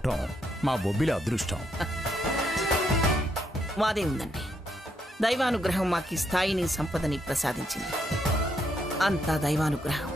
రావటం మా బొబ్బిలి అదృష్టం. వాదే ఉందండి. దైవానుగ్రహం మాకి స్థాయిని సంపదని ప్రసాదించింది. అంతా దైవానుగ్రహం.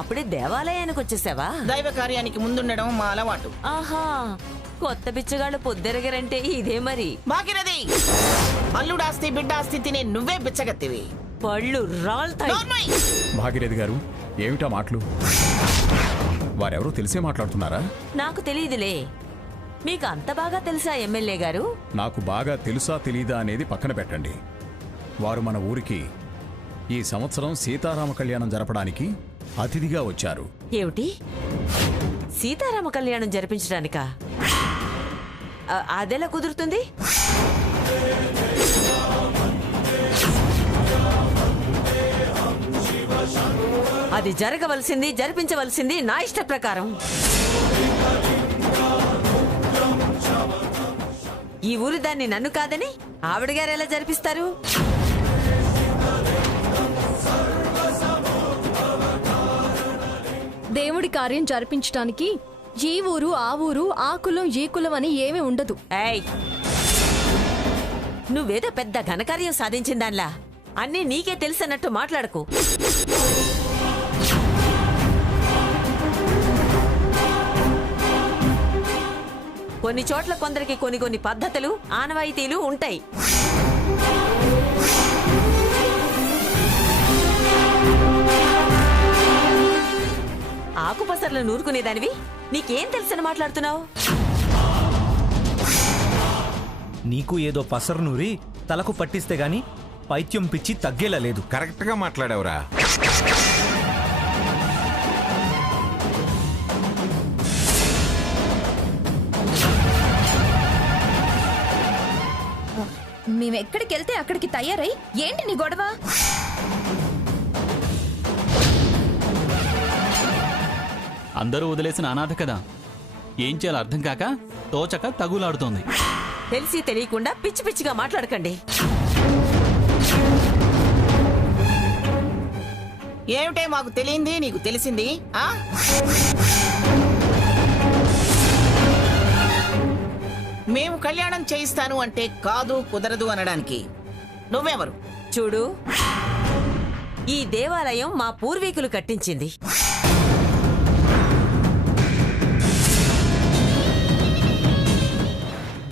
అప్పుడే దేవాలయానికి వచ్చేసావా? దైవ కార్యానికి ముందుండడం మా అలవాటు. ఆహా, కొత్త బిచ్చగాళ్ళు పొద్దెరగరంటే ఇదే మరి. మాకిరది అల్లుడాస్తి బిడ్డాస్తి తినే నువ్వే బిచ్చగత్తివి. పళ్ళు రాల్తాయి. భాగీరథి గారు, ఏమిటా మాటలు? వారెవరో తెలిసే మాట్లాడుతున్నారా? నాకు తెలియదులే. మీకు అంత బాగా తెలుసా ఎమ్మెల్యే గారు? నాకు బాగా తెలుసా తెలీదా అనేది పక్కన పెట్టండి. వారు మన ఊరికి ఈ సంవత్సరం సీతారామ కళ్యాణం జరపడానికి అతిథిగా వచ్చారు. ఏమిటి, సీతారామ కళ్యాణం జరిపించడానికా? అదెలా కుదురుతుంది? అది జరగవలసింది, జరిపించవలసింది నా ఇష్ట ప్రకారం. ఈ ఊరు దాన్ని నన్ను కాదని ఆవిడ గారు ఎలా జరిపిస్తారు? దేవుడి కార్యం జరిపించడానికి ఈ ఊరు ఆ ఊరు ఆ కులం ఈ కులం అని ఏమీ ఉండదు. ఏయ్, నువ్వేదో పెద్ద ఘనకార్యం సాధించిందాన్లా అన్నీ నీకే తెలుసన్నట్టు మాట్లాడకు. కొన్ని చోట్ల కొందరికి కొన్ని కొన్ని పద్ధతులు ఆనవాయితీలు ఉంటాయి. ఆకుపసర్లు నూరుకునేదానివి నీకేం తెలుసని మాట్లాడుతున్నావు? నీకు ఏదో పసరు నూరి తలకు పట్టిస్తే గాని పైత్యం పిచ్చి తగ్గేలా లేదు. కరెక్ట్ గా మాట్లాడావురా. మేమెక్కడికి వెళ్తే అక్కడికి తయారై ఏంటి నీ గొడవ? అందరూ వదిలేసిన అనాథ కదా, ఏం చేయాలో అర్థం కాక తోచక తగులాడుతోంది. తెలిసి తెలియకుండా పిచ్చి పిచ్చిగా మాట్లాడకండి. ఏమిటే మాకు తెలియంది నీకు తెలిసింది? మేము కళ్యాణం చేయిస్తాను అంటే కాదు కుదరదు అనడానికి నువ్వెవరు? చూడు, ఈ దేవాలయం మా పూర్వీకులు కట్టించింది.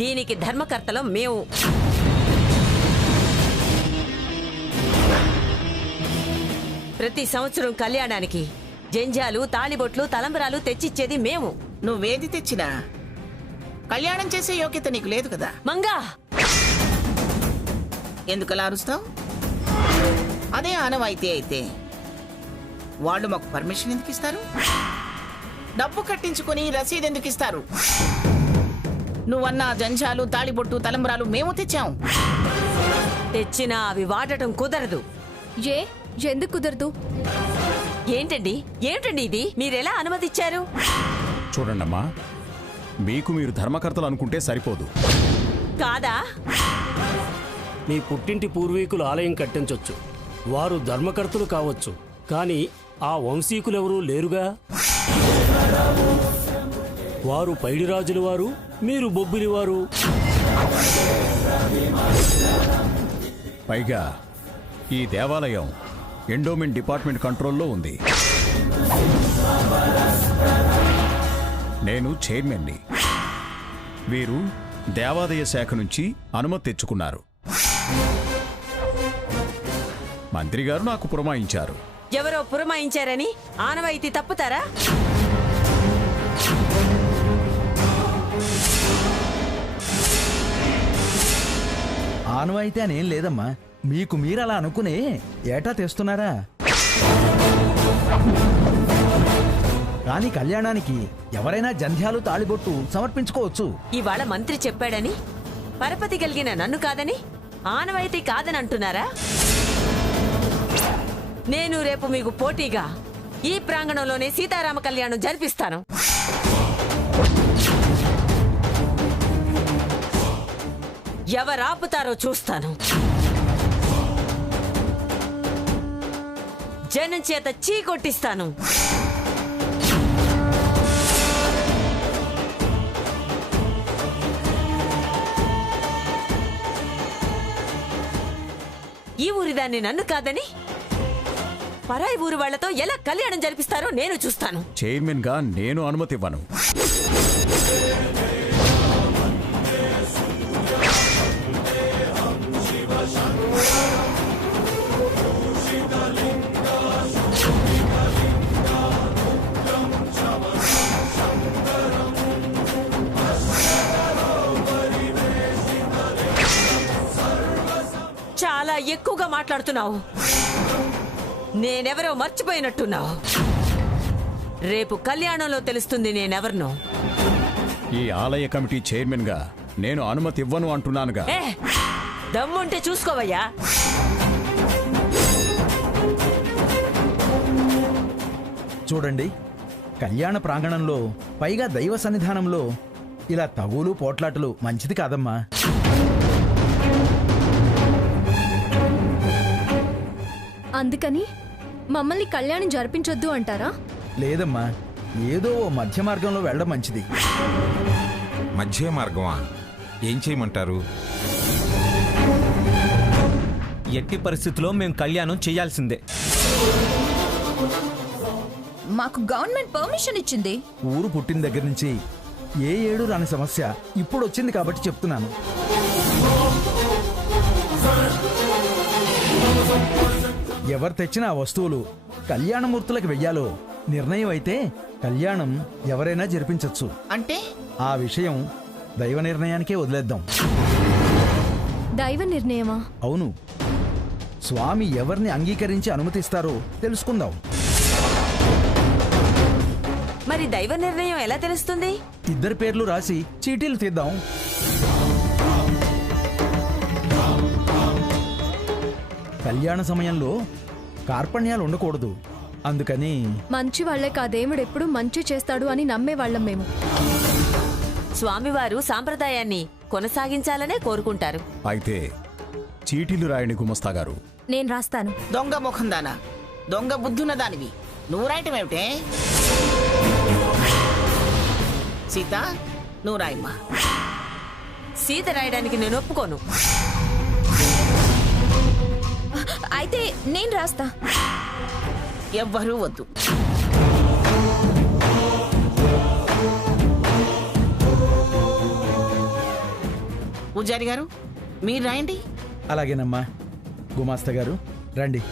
దీనికి ధర్మకర్తలం మేము. ప్రతి సంవత్సరం కళ్యాణానికి జంజాలు, తాళిబొట్లు, తలంబరాలు తెచ్చిచ్చేది మేము. నువ్వేది తెచ్చినా కళ్యాణం చేసే యోగ్యత నీకు లేదు కదా. మంగా, ఎందుకలా అరుస్తావు? అదే ఆనవాయితీ అయితే వాళ్ళు మాకు పర్మిషన్ ఎందుకు ఇస్తారు? డబ్బు కట్టించుకుని రసీదు ఎందుకు ఇస్తారు? నువ్వన్నా జంజాలు, తాళిబొట్టు, తలంబరాలు మేము తెచ్చాం. తెచ్చినా అవి వాడటం కుదరదు. ఎందుకు కుదరదు? ఏంటండి ఇది? మీరెలా అనుమతిచ్చారు? చూడండమ్మా, మీకు మీరు ధర్మకర్తలు అనుకుంటే సరిపోదు కాదా? మీ పుట్టింటి పూర్వీకులు ఆలయం కట్టించొచ్చు, వారు ధర్మకర్తలు కావచ్చు, కానీ ఆ వంశీకులెవరూ లేరుగా. వారు పైడిరాజుల వారు, మీరు బొబ్బిలివారు. పైగా ఈ దేవాలయం ఎండోమెంట్ డిపార్ట్మెంట్ కంట్రోల్లో ఉంది. నేను చైర్మన్ని. వీరు దేవాదాయ శాఖ నుంచి అనుమతి తెచ్చుకున్నారు. మంత్రి గారు నాకు పురమాయించారు. ఎవరో పురమాయించారని ఆనవాయితీ తప్పుతారా? ఆనవాయితీ అనేం లేదమ్మా, మీకు మీరు అలా అనుకునే ఏటా తెస్తున్నారా? కానీ కళ్యాణానికి ఎవరైనా జంధ్యాలు, తాళిబొట్టు సమర్పించుకోవచ్చు. ఇవాళ మంత్రి చెప్పాడని పరపతి కలిగిన నన్ను కాదని ఆనవాయితీ కాదని అంటున్నారా? నేను రేపు మీకు పోటీగా ఈ ప్రాంగణంలోనే సీతారామ కళ్యాణం జరిపిస్తాను. ఎవరాపుతారో చూస్తాను. జనం చేత చీకొట్టిస్తాను. ఈ ఊరిదాన్ని నన్ను కాదని పరాయి ఊరు వాళ్లతో ఎలా కళ్యాణం జరిపిస్తారో నేను చూస్తాను. చైర్మన్ గా నేను అనుమతి ఇవ్వను. చాలా ఎక్కువగా మాట్లాడుతున్నావు. నేనెవరో మర్చిపోయినట్టున్నావు. రేపు కళ్యాణంలో తెలుస్తుంది నేనెవరినో. ఈ ఆలయ కమిటీ చైర్మన్ గా నేను అనుమతి ఇవ్వను అంటున్నానుగా. దమ్ముంటే చూసుకోవయ్యా. చూడండి, కళ్యాణ ప్రాంగణంలో పైగా దైవ సన్నిధానంలో ఇలా తగులు పోట్లాటలు మంచిది కాదమ్మా. అందుకని మమ్మల్ని కళ్యాణం జరిపించొద్దు అంటారా? లేదమ్మా, ఏదో ఓ మధ్య మార్గంలో వెళ్ళడం మంచిది. మధ్య మార్గమా? ఏం చేయమంటారు? ఎట్టి పరిస్థితుల్లో మేము కళ్యాణం చేయాల్సిందే. మాకు గవర్నమెంట్ పర్మిషన్ ఇచ్చింది. ఊరు పుట్టిన దగ్గర నుంచి ఏ ఏడు రాని సమస్య ఇప్పుడు వచ్చింది కాబట్టి చెప్తున్నాను. ఎవరు తెచ్చిన ఆ వస్తువులు కళ్యాణమూర్తులకు వెయ్యాలో నిర్ణయం అయితే కళ్యాణం ఎవరైనా జరిపించవచ్చు. అంటే ఆ విషయం దైవ నిర్ణయానికే వదిలేద్దాం. దైవ నిర్ణయమా? అవును, స్వామి ఎవరిని అంగీకరించి అనుమతిస్తారో తెలుసుకుందాం. మరి దైవ నిర్ణయం ఎలా తెలుస్తుంది? ఇద్దరి పేర్లు రాసి చీటీలు తీద్దాం. కళ్యాణ సమయంలో కార్పణ్యాలు ఉండకూడదు. అందుకని మంచి వాళ్లే కాదేముడు ఎప్పుడు మంచి చేస్తాడు అని నమ్మేవాళ్ళం మేము. స్వామివారు సాంప్రదాయాన్ని కొనసాగించాలనే కోరుకుంటారు. అయితే చీటీలు రాయని గుమస్తా గారు. నేను రాస్తాను. దొంగ ముఖం దానా, దొంగ బుద్ధున్న దానివి, నువ్వు రాయటం ఏమిటే? సీత, నువ్వు రాయమ్మా. సీత రాయడానికి నేను ఒప్పుకోను. అయితే నేను రాస్తా. ఎవ్వరూ వద్దు. పూజారి గారు, మీరు రాయండి. అలాగేనమ్మా. గుమాస్తా గారు రండి.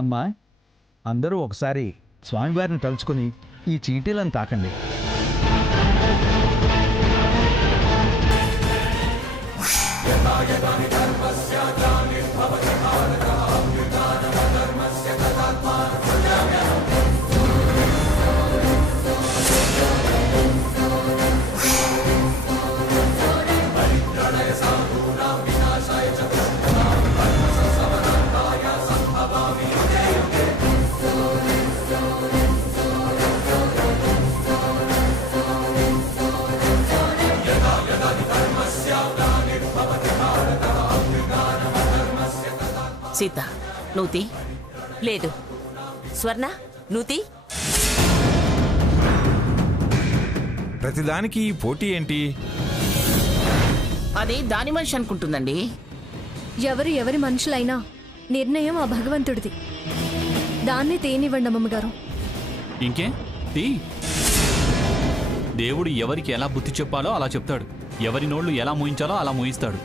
అమ్మా, అందరూ ఒకసారి స్వామివారిని తలుచుకుని ఈ చీటీలను తాకండి. సీత నువ్వు తీ. లేదు స్వర్ణ నూతి. ప్రతిదానికి ఈ పోటీ ఏంటి? అది దాని మనిషి అనుకుంటుందండి. ఎవరి మనుషులైనా నిర్ణయం ఆ భగవంతుడిది. దాన్ని తేనివ్వండి అమ్మమ్మగారు. ఇంకే తీ. దేవుడు ఎవరికి ఎలా బుద్ధి చెప్పాలో అలా చెప్తాడు, ఎవరి నోళ్ళు ఎలా మూయించాలో అలా మూయిస్తాడు.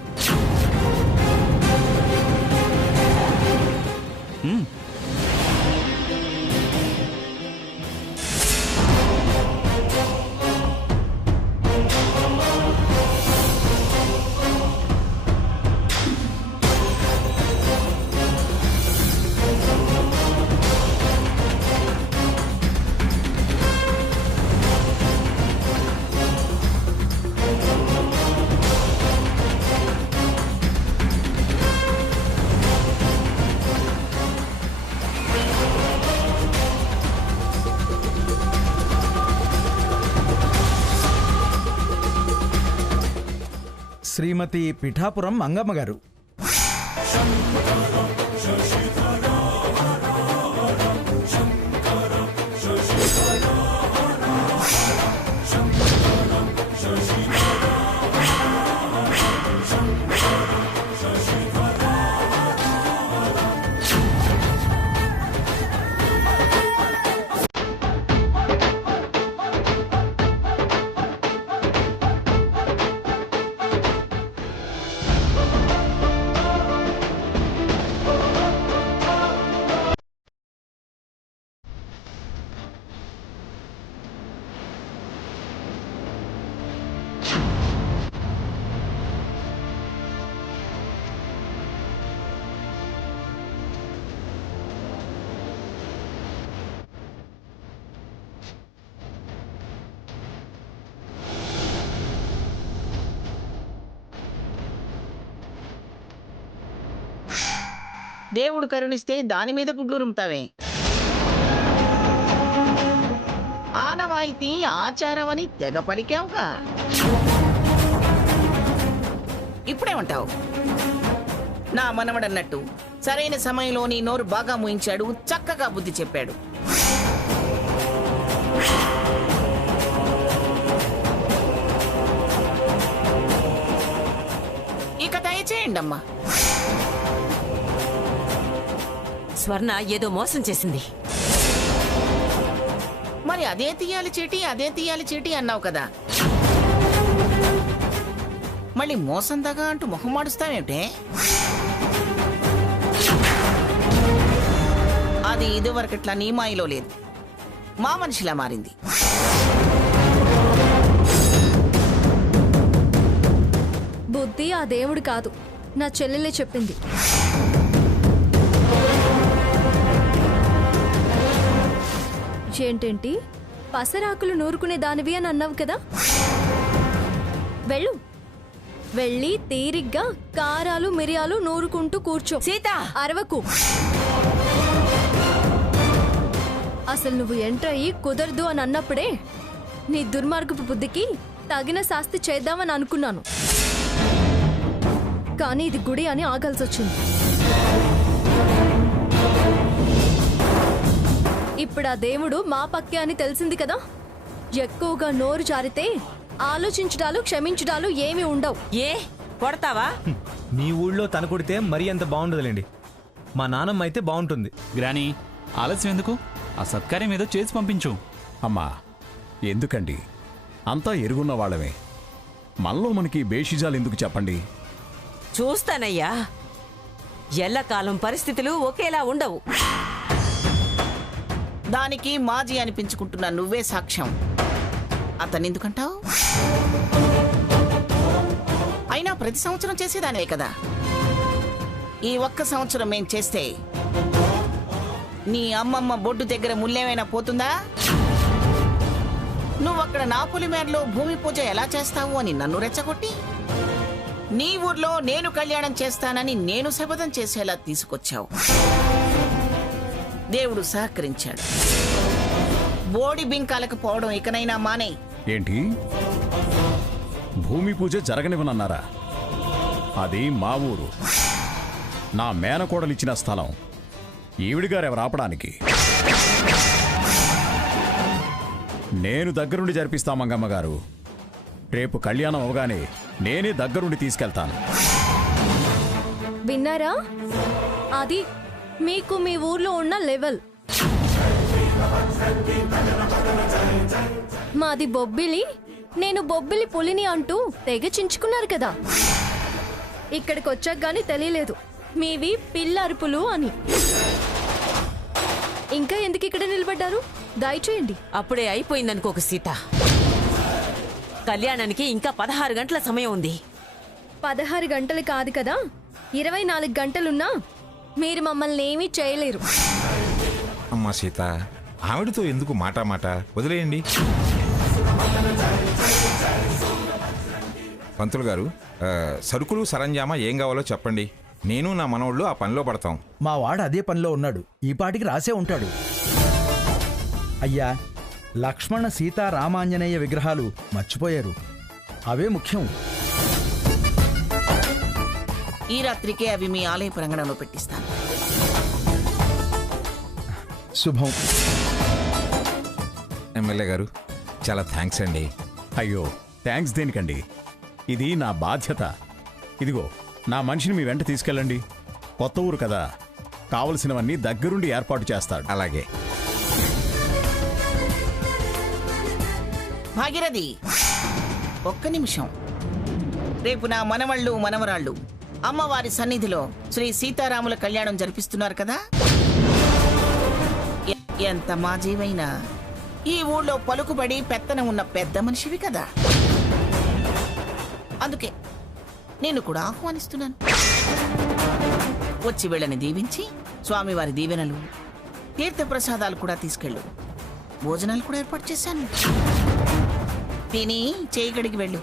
శ్రీమతి పిఠాపురం మంగమ్మ గారు. దేవుడు కరుణిస్తే దాని మీద గుడ్లురుముతావే. ఆనవాయితీ ఆచారం అని తెగ పలికావుగా. ఇప్పుడేమంటావు? నా మనవడన్నట్టు సరైన సమయంలో నీ నోరు బాగా మూయించాడు, చక్కగా బుద్ధి చెప్పాడు. ఇక దయచేయండి అమ్మా. స్వర్ణ ఏదో మోసం చేసింది. మరి అదే తీయాలి చీటీ అన్నావు కదా. మళ్ళీ మోసం దాగా అంటూ మొహం మాడుస్తావేమిటే? అది ఇదివరకట్లా నీ మాయలో లేదు, మా మనిషిలా మారింది. బుద్ధి ఆ దేవుడు కాదు, నా చెల్లెలే చెప్పింది. ఏంటేంటి పసరాకులు నూరుకునే దానివి అని అన్నావు కదా. వెళ్ళు, వెళ్ళి తీరిగ్గా కారాలు మిరియాలు నూరుకుంటూ కూర్చో. సీత అరవకు. అసలు నువ్వు ఎంటర్ అయ్యి కుదరదు అని అన్నప్పుడే నీ దుర్మార్గపు బుద్ధికి తగిన శాస్తి చేద్దామని అనుకున్నాను. కానీ ఇది గుడి అని ఆగాల్సి వచ్చింది. ఇప్పుడు ఆ దేవుడు మా పక్కే అని తెలిసింది కదా. ఎక్కువగా నోరు జారితే ఆలోచించడాలు క్షమించడాలు ఏమీ ఉండవు. ఏ కొడతావా? మీ ఊళ్ళో తన కొడితే మరీ అంత బాగుండదులేండి. మా నాన్నమ్మ అయితే బాగుంటుంది. గ్రానీ, ఆలస్యం ఎందుకు? ఆ సత్కార్యం ఏదో చేసి పంపించు. అమ్మా ఎందుకండి, అంతా ఎరుగున్న వాళ్ళమే. మనలో మనకి బేషిజాలు ఎందుకు చెప్పండి? చూస్తానయ్యా, ఎల్లకాలం పరిస్థితులు ఒకేలా ఉండవు. దానికి మాజీ అనిపించుకుంటున్నా నువ్వే సాక్ష్యం. అతనెందుకంటావు? అయినా ప్రతి సంవత్సరం చేసేదానివే కదా. ఈ ఒక్క సంవత్సరం మేం చేస్తే నీ అమ్మమ్మ బొడ్డు దగ్గర ముల్లేమైనా పోతుందా? నువ్వక్కడ నా పులిమేరలో భూమి పూజ ఎలా చేస్తావు అని నన్ను రెచ్చగొట్టి నీ ఊర్లో నేను కళ్యాణం చేస్తానని నేను శపథం చేసేలా తీసుకొచ్చావు. దేవుడు సహకరించాడు. బోడి బింకాలకు పోవడం ఇకనైనా మానే. ఏంటి, భూమి పూజ జరగనివ్వనన్నారా? అది మా ఊరు, నా మేనకోడలిచ్చిన స్థలం ఈవిడిగారు ఎవరు ఆపడానికి? నేను దగ్గరుండి జరిపిస్తా మంగమ్మ గారు. రేపు కళ్యాణం అవగానే నేనే దగ్గరుండి తీసుకెళ్తాను. విన్నారా? అది మీకు మీ ఊర్లో ఉన్న లెవెల్. మాది బొబ్బిలి, నేను బొబ్బిలి పులిని అంటూ తెగ చించుకున్నారు కదా. ఇక్కడికి వచ్చాక గానీ తెలియలేదు మీవి పిల్ల అరుపులు అని. ఇంకా ఎందుకు ఇక్కడ నిలబడ్డారు? దయచేయండి. అప్పుడే అయిపోయిందనుకోక సీత. కళ్యాణానికి ఇంకా 16 గంటల సమయం ఉంది. 16 గంటలు కాదు కదా, 24 గంటలున్నా మీరు మమ్మల్ని ఏమీ చేయలేరు. అమ్మా సీత, ఆవిడతో ఎందుకు మాట వదిలేయండి. పంతులు గారు, సరుకులు సరంజామా ఏం కావాలో చెప్పండి. నేను నా మనవళ్ళు ఆ పనిలో పడతాం. మా వాడు అదే పనిలో ఉన్నాడు. ఈ పాటికి రాసే ఉంటాడు. అయ్యా, లక్ష్మణ సీతా రామాంజనేయ విగ్రహాలు మర్చిపోయారు. అవే ముఖ్యం. ఈ రాత్రికే అవి మీ ఆలయ ప్రాంగణంలో పెట్టిస్తాను. శుభం. ఎమ్మెల్యే గారు, చాలా థ్యాంక్స్ అండి. అయ్యో, థ్యాంక్స్ దేనికండి? ఇది నా బాధ్యత. ఇదిగో, నా మనిషిని మీ వెంట తీసుకెళ్ళండి. కొత్త ఊరు కదా, కావలసినవన్నీ దగ్గరుండి ఏర్పాటు చేస్తాడు. అలాగే. భాగీరథి, ఒక్క నిమిషం. రేపు నా మనవళ్ళు మనవరాళ్ళు అమ్మవారి సన్నిధిలో శ్రీ సీతారాముల కళ్యాణం జరిపిస్తున్నారు కదా. ఎంత మాజీవైనా ఈ ఊళ్ళో పలుకుబడి పెత్తనం ఉన్న పెద్ద మనిషివి కదా. అందుకే నేను కూడా ఆహ్వానిస్తున్నాను. వచ్చి వీళ్ళని దీవించి స్వామివారి దీవెనలు, తీర్థప్రసాదాలు కూడా తీసుకెళ్ళు. భోజనాలు కూడా ఏర్పాటు చేశాను. తిని చేయి గడికి వెళ్ళు.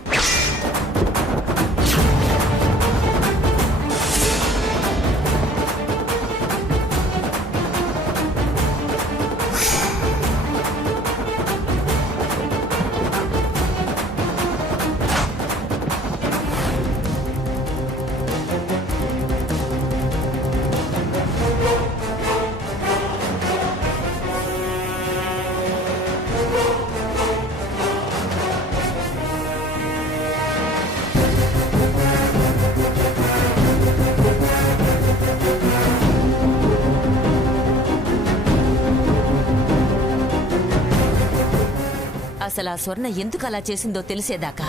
అసలు ఆ స్వర్ణ ఎందుకు అలా చేసిందో తెలిసేదాకా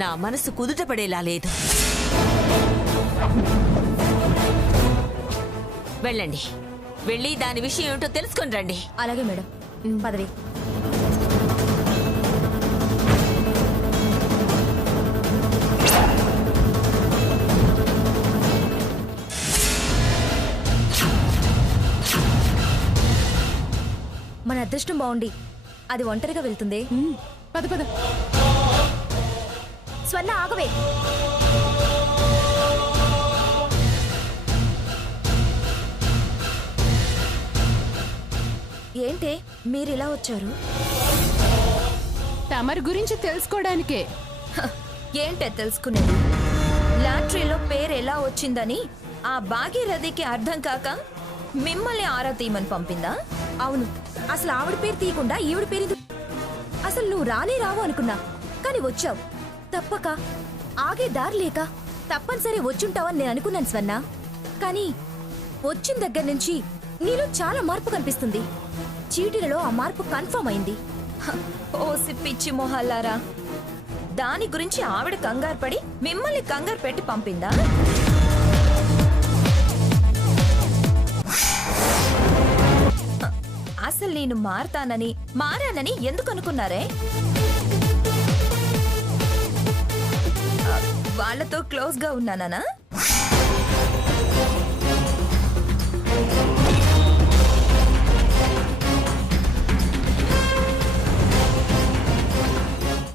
నా మనసు కుదుటపడేలా లేదు. వెళ్ళండి, వెళ్ళి దాని విషయం ఏమిటో తెలుసుకొని రండి. అలాగే మేడం. పదవి. మన అదృష్టం బాగుండి అది ఒంటరిగా వెళ్తుంది. పద పద. స్వర్ణ ఆగవే. ఏంటే మీరిలా వచ్చారు? తమరి గురించి తెలుసుకోవడానికే. ఏంటే తెలుసుకునేది? లాటరీలో పేరు ఎలా వచ్చిందని ఆ భాగీరథికి అర్థం కాక మిమ్మల్ని ఆరా తీయమని పంపిందా? అవును, అసలు ఆవిడ పేరు తీయకుండా ఈవిడ పేరు. అసలు నువ్వు రానే రావు అనుకున్నా, కానీ వచ్చావు. తప్పక ఆగే దారి లేక తప్పనిసరి వచ్చుంటావని నేను అనుకున్నాను స్వర్ణ. కానీ వచ్చిన దగ్గర నుంచి నీలో చాలా మార్పు కనిపిస్తుంది. చీటీలలో ఆ మార్పు కన్ఫర్మ్ అయింది. ఓసి పిచ్చి మొహల్లారా, దాని గురించి ఆవిడ కంగారు పడి మిమ్మల్ని కంగారు పెట్టి పంపిందా? అసలు నేను మారానని ఎందుకు అనుకున్నారే? వాళ్లతో క్లోజ్ గా ఉన్నానా?